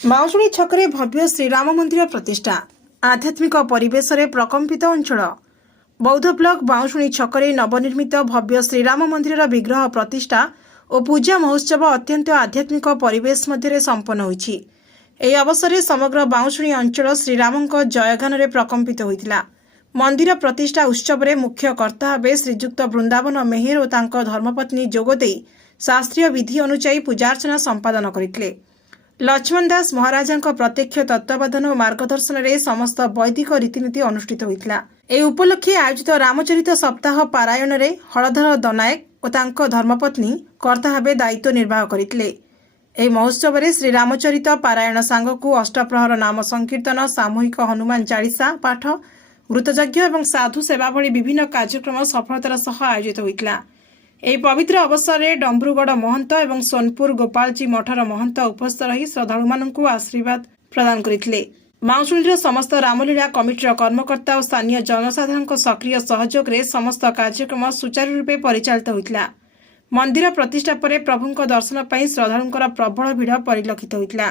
ବାଉଁଶୁଣୀ ଛକରେ ଭବ୍ୟ ଶ୍ରୀରାମ ମନ୍ଦିର ପ୍ରତିଷ୍ଠା। ଆଧ୍ୟାତ୍ମିକ ପରିବେଶରେ ପ୍ରକମ୍ପିତ ଅଞ୍ଚଳ। ବୌଦ୍ଧ ବ୍ଲକ ବାଉଁଶୁଣୀ ଛକରେ ନବନିର୍ମିତ ଭବ୍ୟ ଶ୍ରୀରାମ ମନ୍ଦିରର ବିଗ୍ରହ ପ୍ରତିଷ୍ଠା ଓ ପୂଜା ମହୋତ୍ସବ ଅତ୍ୟନ୍ତ ଆଧ୍ୟାତ୍ମିକ ପରିବେଶ ମଧ୍ୟରେ ସମ୍ପନ୍ନ ହୋଇଛି। ଏହି ଅବସରରେ ସମଗ୍ର ବାଉଁଶୁଣୀ ଅଞ୍ଚଳ ଶ୍ରୀରାମଙ୍କ ଜୟଗାନରେ ପ୍ରକମ୍ପିତ ହୋଇଥିଲା। ମନ୍ଦିର ପ୍ରତିଷ୍ଠା ଉତ୍ସବରେ ମୁଖ୍ୟ କର୍ତ୍ତା ଭାବେ ଶ୍ରୀଯୁକ୍ତ ବୃନ୍ଦାବନ ମେହେର ଓ ତାଙ୍କ ଧର୍ମପତ୍ନୀ ଯୋଗଦେଇ ଶାସ୍ତ୍ରୀୟ ବିଧି ଅନୁଯାୟୀ ପୂଜାର୍ଚ୍ଚନା ସମ୍ପାଦନ କରିଥିଲେ। ଲକ୍ଷ୍ମଣ ଦାସ ମହାରାଜାଙ୍କ ପ୍ରତ୍ୟକ୍ଷ ତତ୍ତ୍ୱାବଧାନ ଓ ମାର୍ଗଦର୍ଶନରେ ସମସ୍ତ ବୈଦିକ ରୀତିନୀତି ଅନୁଷ୍ଠିତ ହୋଇଥିଲା। ଏହି ଉପଲକ୍ଷେ ଆୟୋଜିତ ରାମଚରିତ ସପ୍ତାହ ପାରାୟଣରେ ହଳଧର ଦନାୟକ ଓ ତାଙ୍କ ଧର୍ମପତ୍ନୀ କର୍ତ୍ତା ଭାବେ ଦାୟିତ୍ୱ ନିର୍ବାହ କରିଥିଲେ। ଏହି ମହୋତ୍ସବରେ ଶ୍ରୀରାମଚରିତ ପାରାୟଣ ସାଙ୍ଗକୁ ଅଷ୍ଟପ୍ରହର ନାମ ସଂକୀର୍ତ୍ତନ, ସାମୂହିକ ହନୁମାନ ଚାଳିଶା ପାଠ, ଘୃତଯଜ୍ଞ ଏବଂ ସାଧୁ ସେବା ଭଳି ବିଭିନ୍ନ କାର୍ଯ୍ୟକ୍ରମ ସଫଳତାର ସହ ଆୟୋଜିତ ହୋଇଥିଲା। ଏହି ପବିତ୍ର ଅବସରରେ ଡମ୍ବରୁଗଡ଼ ମହନ୍ତ ଏବଂ ସୋନପୁର ଗୋପାଳଜୀ ମଠର ମହନ୍ତ ଉପସ୍ଥିତ ରହି ଶ୍ରଦ୍ଧାଳୁମାନଙ୍କୁ ଆଶୀର୍ବାଦ ପ୍ରଦାନ କରିଥିଲେ। ବାଉଁଶୁଣୀର ସମସ୍ତ ରାମଲୀଳା କମିଟିର କର୍ମକର୍ତ୍ତା ଓ ସ୍ଥାନୀୟ ଜନସାଧାରଣଙ୍କ ସକ୍ରିୟ ସହଯୋଗରେ ସମସ୍ତ କାର୍ଯ୍ୟକ୍ରମ ସୁଚାରୁ ରୂପେ ପରିଚାଳିତ ହୋଇଥିଲା। ମନ୍ଦିର ପ୍ରତିଷ୍ଠା ପରେ ପ୍ରଭୁଙ୍କ ଦର୍ଶନ ପାଇଁ ଶ୍ରଦ୍ଧାଳୁଙ୍କର ପ୍ରବଳ ଭିଡ଼ ପରିଲକ୍ଷିତ ହୋଇଥିଲା।